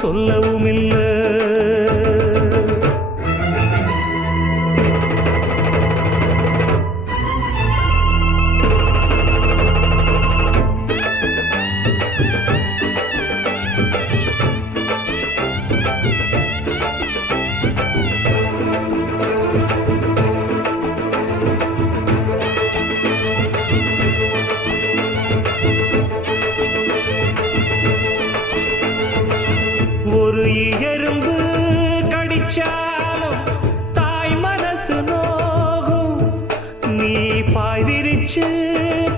சொல்லவும் இல்லை. ஒரு எறும்பு கடிச்சாலும் தாய் மனசு நோகும். நீ பாய் விரிச்சு